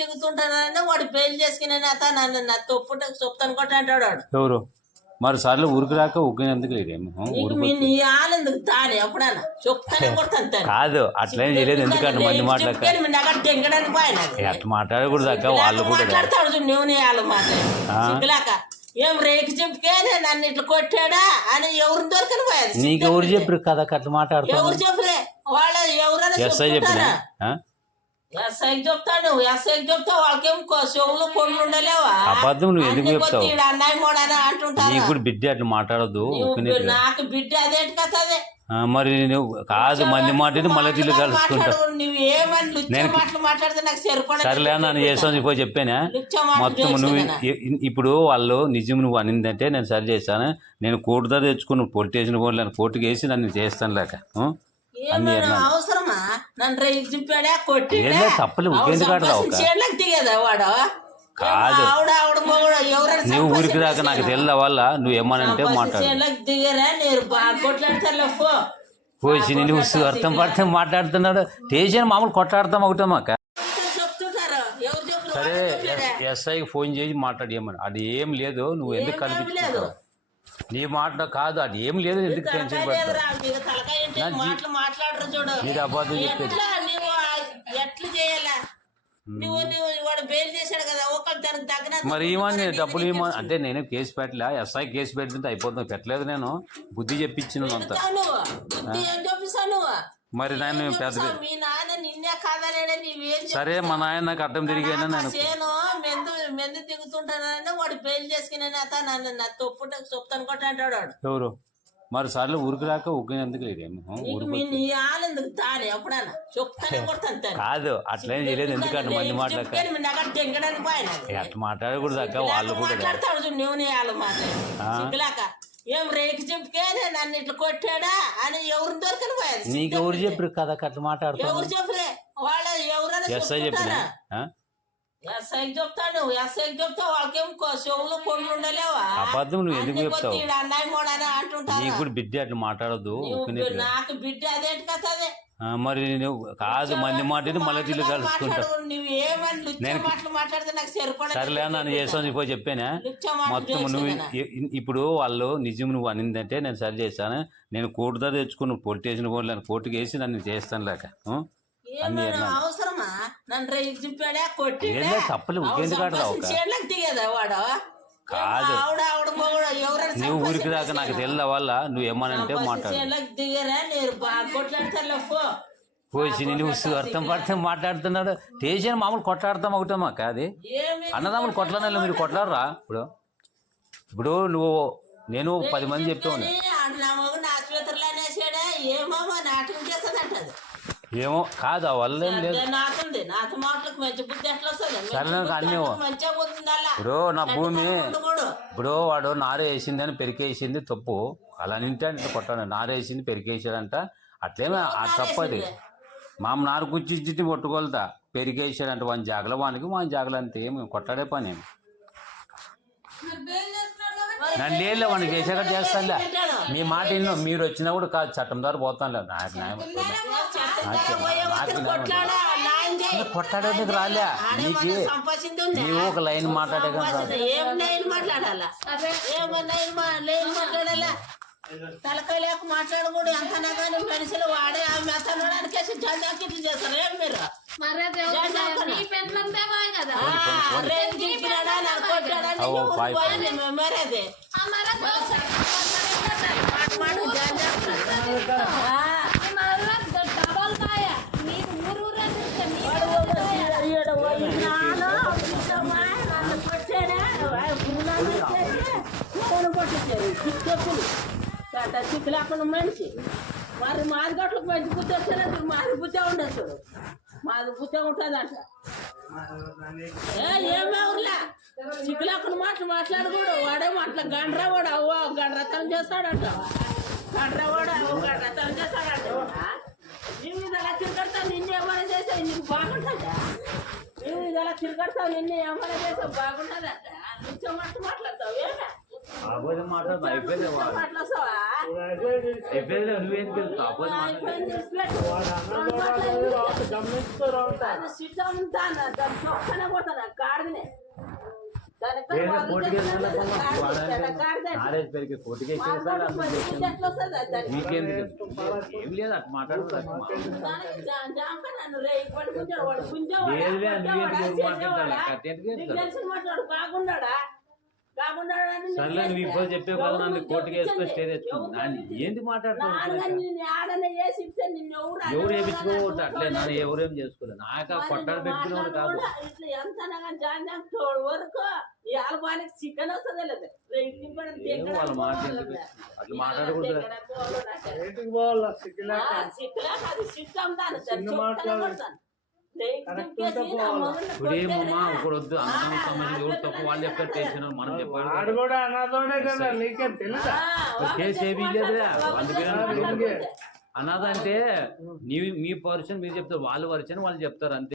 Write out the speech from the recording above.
దిగుతుంటానంటే వాడు పెళ్లి చేసుకునే నన్ను నా తొప్పుట చెప్తాను కొట్ట అంటాడు వాడు. ఎవరు మరి సార్లు ఊరికి రాక ఊరికినందుకు లేదేమో నీ ఆనందుకు తాను ఎప్పుడన్నా చెప్తానే కొడతాను కాదు అట్లనే చేయలేదు. ఎందుకంటే మంది మాట్లాడక తెంగడానికి పోయిన అట్లా మాట్లాడకూడదు అక్క. వాళ్ళు కూడా మాట్లాడతాడు చూడు నువ్వు వాళ్ళు మాట్లాడలేక ఏం రేకి చెప్పుకే నన్ను ఇట్లా కొట్టాడా అని ఎవరిని దొరకని పోయారు. నీకు ఎవరు చెప్పారు కదా అట్లా మాట్లాడుతావు? ఎవరు చెప్పలే వాళ్ళు ఎవరైనా ఎస్ఐ చెప్పినా ఎస్ఐకి చెప్తాను. ఎస్ఐకి చెప్తా వాళ్ళకేం చెవులు కొళ్ళు ఉండలేవా? అబద్ధం నువ్వు ఎందుకు చెప్తావు? అన్నయ్య మోడని అంటుంటారు. నీకు కూడా బిడ్డ అట్లా మాట్లాడద్దు. నాకు బిడ్డ అదేంటి కదా అదే మరి నువ్వు కాదు మంది మాట్లాడి మళ్ళీ తిల్లు కలుసుకుంటావు. నువ్వు ఏమని మాటలు మాట్లాడితే నాకు సరిపడ. సరేలే నన్ను చేస్తాను ఇప్పుడు చెప్పానా మొత్తం. నువ్వు ఇప్పుడు వాళ్ళు నిజం నువ్వు అనిందంటే నేను సరి చేస్తాను. నేను కోర్టు దగ్గర తెచ్చుకుని పోలీస్ స్టేషన్ పోలేను, కోర్టుకి వేసి నన్ను చేస్తాను లేక అవసరమా? నన్ను రేగి చింపాడా కొట్టి తప్పలే దిగదా వాడు కాదు. నువ్వు ఊరికి రాక నాకు తెలియదా వల్ల నువ్వు ఏమనంటే దిగరా నేను బాగా కొట్లాడతాను పోసి నువ్వు అర్థం పడితే మాట్లాడుతున్నాడు. స్టేషన్ మామూలు కొట్లాడతాం ఒకటమాక. సరే ఎస్ఐకి ఫోన్ చేసి మాట్లాడేమని. అది ఏం లేదు నువ్వు ఎందుకు కనిపించలేదు నీ మాట కాదు. అది ఏం లేదు ఎందుకు టెన్షన్ పడతావు? నీకు అబద్ధం చెప్పేది మరి ఏమని డబ్బులు ఏమని అంటే నేను కేసు పెట్టలే. ఎస్ఐ కేసు పెడితే అయిపోతుంది. పెట్టలేదు. నేను బుద్ధి చెప్పించిన అంత. మరి నేను పెద్ద సరే మా నాయన నాకు అడ్డం తిరిగాను. నేను మెందు దిగుతుంటానంటే వాడు పెళ్లి చేసుకునే నన్ను నా తొప్పుట చెప్తాను కొట్ట అంటాడు వాడు. ఎవరు మరి సార్లు ఊరికి రాక ఊరికినందుకు లేదేమో నీ ఆనందుకు తాను ఎప్పుడన్నా చెప్తానే కొడతాను. కాదు అట్లనే చేయలేదు. ఎందుకంటే మంది మాట్లాడక తెంగడానికి పోయిన అట్లా మాట్లాడకూడదు అక్క. వాళ్ళు కూడా మాట్లాడతాడు చూడు నువ్వు వాళ్ళు మాట్లాడలేక ఏం రేకి చెప్పుకే నన్ను ఇట్లా కొట్టాడా అని ఎవరిని దొరకని పోయారు. నీకు ఎవరు చెప్పారు కదా అట్లా మాట్లాడుతావు? ఎవరు చెప్పలే వాళ్ళు ఎవరైనా ఎస్ఐ చెప్పినా ఎస్ఐకి చెప్తాను. ఎస్ఐకి చెప్తా వాళ్ళకేం చెవులు కొళ్ళు ఉండలేవా? అబద్ధం నువ్వు ఎందుకు చెప్తావు? అన్నయ్య మోడని అంటుంటారు. నీకు కూడా బిడ్డ అట్లా మాట్లాడద్దు. నాకు బిడ్డ అదేంటి కదా అదే. మరి నువ్వు కాదు మంది మాట్లాడి మళ్ళీ తిల్లు కలుసుకుంటావు. నువ్వు ఏమని మాటలు మాట్లాడితే నాకు సరిపడ. సరేలే నన్ను చేస్తాను ఇప్పుడు చెప్పానా మొత్తం. నువ్వు ఇప్పుడు వాళ్ళు నిజం నువ్వు అనిందంటే నేను సరి చేస్తాను. నేను కోర్టు దగ్గర తెచ్చుకుని పోలీస్ స్టేషన్ పోలేను, కోర్టుకి వేసి నన్ను చేస్తాను లేక అవసరమా? నన్ను రేగి చింపాడా కొట్టి తప్పలే దిగదా వాడు కాదు. నువ్వు ఊరికి రాక నాకు తెలియదా వల్ల నువ్వు ఏమనంటే మాట్లాడు. దిగరా నేను బాగా కొట్లాడతాను పోసి నువ్వు అర్థం పడితే మాట్లాడుతున్నాడు. స్టేషన్ మామూలు కొట్లాడతాం ఒకటమాక. అది అన్నదమ్ములు కొట్లాడాలి. మీరు కొట్లాడరా? ఇప్పుడు నువ్వు నేను 10 మంది చెప్పాను. ఆసుపత్రిలో అనేసాడా ఏమో నాటకం చేస్తుందంటది. ఏమో కాదు ఆ వల్ల ఏం లేదు. సరే అన్నీ ఇప్పుడు నా భూమి ఇప్పుడు వాడు నారేసింది అని పెరికేసింది తప్పు. అలా నింటే అంటే కొట్టాడు. నారేసింది పెరికేసాడంట అట్లేమే తప్పది. మా నారు కూర్చి కొట్టుకోలుతా పెరికేసాడంట. వాని జాగల వానికి వాని జాగల అంతే ఏమి కొట్టాడే పని. నన్ను లేదు వాడికి చేసాక చేస్తానులే. మీ మాట ఇన్నో మీరు వచ్చినా కూడా కాదు చట్టం ద్వారా పోతానులే. నాకు న్యాయం కొట్టాడేందుకు రాలే నీకు. నీవు ఒక లైన్ మాట్లాడే తలకాయ లేక మాట్లాడకూడదు. ఎంతనే కానీ మనుషులు వాడే ఆ మెత్తనడానికి జండాకిట్లు చేస్తారు. ఏం మీరు మరేదే చిక్కు లేకుండా మనిషి మరి మాది గట్లకు మంచి బుద్ధి వచ్చేది. మాది బుద్ధి ఉండదు. మాది బుద్ధి ఉంటుందంట. ఏమేవులా చిక్కు లేకుండా మాట్లాడకూడదు. వాడేమో అట్లా గండ్రా వాడు అవ్వ గండ్రతనం చేస్తాడంట. గండ్రా వాడు అవ్వ గండ్రతనం చేస్తాడంట. నువ్వు ఇది ఎలా తిరగడతావు నిన్ను ఏమైనా చేసావు నీకు బాగుంటుందా? నువ్వు ఇది ఎలా తిరగడతావు నిన్ను ఏమైనా చేసావు బాగుంటుందంట. నువ్వు మాట్లాడతావు ఏమే అబద్ధం మాట్లాడు అయిపోయింది మాట్లాడతావా అయిపోయింది నువ్వేం తెలుసు అబద్ధం అయిపోయింది సిట్ ఉంటాను దాని చొక్కనే కొడతాను కాడనే నారేజ్ పెరిగి కోటికి మీకేందుకు ఏం లేదు అట్లా మాట్లాడుతుంది సర్లే నువ్వు ఇప్పుడు చెప్పే కదా నన్ను కోర్టుకి వేసుకొని స్టే తెచ్చుకున్నాను ఏంది మాట్లాడుతున్నావు ఎవరు వేయించుకోవద్దు అట్లే నన్ను ఎవరేం చేసుకోలేదు నాకు కొట్టాడు పెట్టుకునేవాడు కాదు చికెన్ వస్తుంది వాళ్ళ మాట అట్లా మాట్లాడకూడదు ఇప్పుడేమమ్మా ఇప్పుడు వద్దు అందరం సంబంధించి ఎవరు తప్పు వాళ్ళు చెప్పారు టేషన్ మనం చెప్పాలి కేసు ఏమీ లేదురా అందుకే అన్నదంటే మీ పర్సన్ మీరు చెప్తారు వాళ్ళు వర్షన్ వాళ్ళు చెప్తారు అంతే.